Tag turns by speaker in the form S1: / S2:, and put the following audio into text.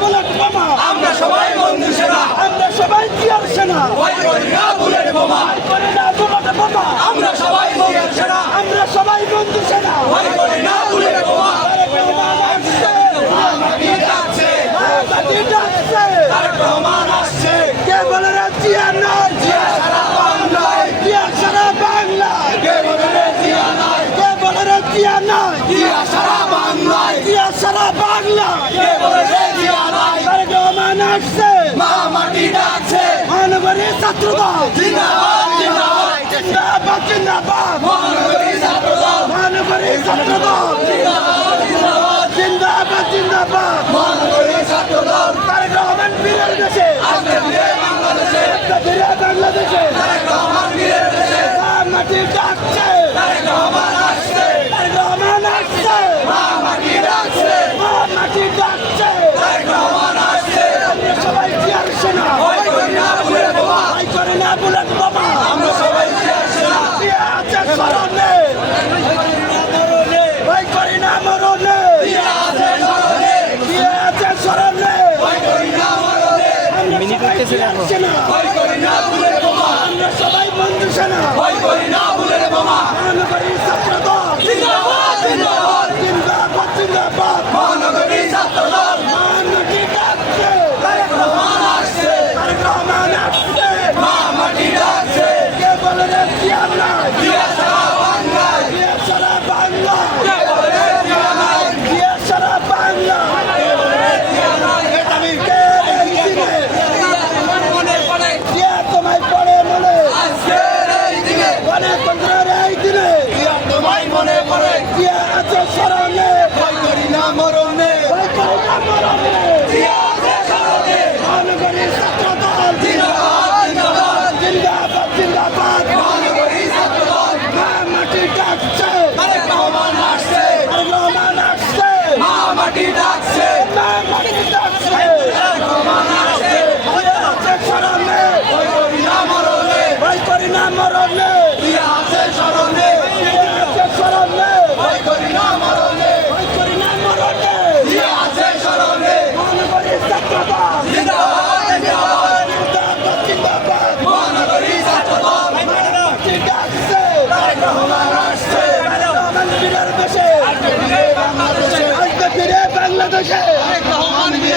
S1: Bullet বোমা।
S2: আমরা সবাই বন্ধু সেনা।
S1: আমরা সবাই জিয়ার সেনা।
S2: ভয় করি না বুলেট বোমা।
S1: করে না বুলেট বোমা।
S2: আমরা সবাই জিয়ার সেনা।
S1: আমরা সবাই বন্ধু সেনা
S2: ভয় করি না বুলেট বোমা
S1: তারেক রহমান আসছে
S2: মাটি ডাকছে
S1: মাটি ডাকছে
S2: তারেক রহমান আসছে
S1: কে বলে রে জিয়া নাই
S2: জিয়া সারা বাংলায়
S1: জিয়া সারা বাংলায়
S2: কে বলে রে জিয়া নাই
S1: কে বলে রে জিয়া নাই।
S2: জিয়া সারা বাংলায়।
S1: জিয়া সারা বাংলায়
S2: কে বলে রে জিয়া নাই?
S1: তারেক রহমান আসছে।
S2: মা মাটি ডাকছে।
S1: মহানগরী ছাত্রদল।
S2: জিন্দাবাদ জিন্দাবাদ।
S1: জিন্দাবাদ জিন্দাবাদ।
S2: মহানগরী ছাত্রদল।
S1: মহানগরী ছাত্রদল।
S2: জিন্দাবাদ জিন্দাবাদ।
S1: জিন্দাবাদ জিন্দাবাদ।
S2: মহানগরী ছাত্রদল।
S1: তারেক রহমান বীরের দেশে
S2: আজকে ফিরে বাংলাদেশে।
S1: একটা বীরে বাংলাদেশে।
S2: তারেক রহমান বীরের দেশে
S1: মা মাটি ডাকছে
S2: তারেক রহমান আসছে
S1: তারেক রহমান আসছে
S2: মা মাটি ডাকছে
S1: মা মাটি ডাকছে
S2: তারেক রহমান আসছে
S1: আমরা সবাই জিয়ার সেনা
S2: ভয় করি না বুলেট বোমা
S1: ভয় করে না বুলেট বোমা
S2: আমরা সবাই জিয়ার সেনা
S1: জিয়া আছে স্মরণে ভয় করি না মরণে
S2: জিয়া আছে স্মরণে
S1: জিয়া আছে স্মরণে
S2: ভয় করি না মরণে
S1: জিয়ার সেনা
S2: ভয় করি না বুলেট বোমা।
S1: আমরা সবাই বন্ধু সেনা।
S2: ভয় করি না বুলেট বোমা।
S1: মহানগরী ছাত্রদল।
S2: জিন্দাবাদ জিন্দাবাদ।
S1: জিন্দাবাদ জিন্দাবাদ।
S2: মহানগরী ছাত্রদল।
S1: মানবী ডাকছে
S2: তারেক রহমান আসছে।
S1: তারেক রহমান আসছে।
S2: মা মাটি ডাকছে
S1: কে বলে রে জিয়া নাই।
S2: জিয়া সারা বাংলায়
S1: জিয়া সারা বাংলা
S2: কে বলে রে জিয়া নাই
S1: জিয়া সারা বাংলা
S2: কে বলে রে জিয়া নাই
S1: কে এই দিনে
S2: মনে পড়ে
S1: জিয়া তোমায় পড়ে মনে
S2: আজকের এই দিনে
S1: গণতন্ত্রের এই দিনে
S2: জিয়া তোমায় মনে পড়ে
S1: জিয়া আছে স্মরণে
S2: ভয় করি না মরণে
S1: ভয় করে না মরণে
S2: জিয়া আছে স্মরণে
S1: মহানগরী ছাত্রদল
S2: জিন্দাবাদ জিন্দাবাদ
S1: জিন্দাবাদ জিন্দাবাদ
S2: মহানগরী ছাত্রদল
S1: মা মাটি ডাকছে
S2: তারেক রহমান আসছে
S1: তারেক রহমান আসছে
S2: মা মাটি ডাকছে
S1: মা মাটি ডাকছে
S2: তারেক রহমান আসছে
S1: জিয়া আছে স্মরণে
S2: ভয় করি না মরণে
S1: ভয় করি না মরণে।
S2: জিয়া স্মরণে
S1: স্মরণে।
S2: ভয় করি না মরণে।
S1: ভয় করি না মরণে
S2: জিয়া স্মরণে।
S1: মহানগরী ছাত্রদল
S2: জিন্দাবাদ জিন্দাবাদ
S1: জিন্দাবাদ।
S2: মহানগরী ছাত্রদল
S1: মাটি ডাকছে
S2: তারেক রহমান আসছে।
S1: রহমান বীরের
S2: ফিরে বাংলাদেশে।
S1: আজকে ফিরে বাংলাদেশে।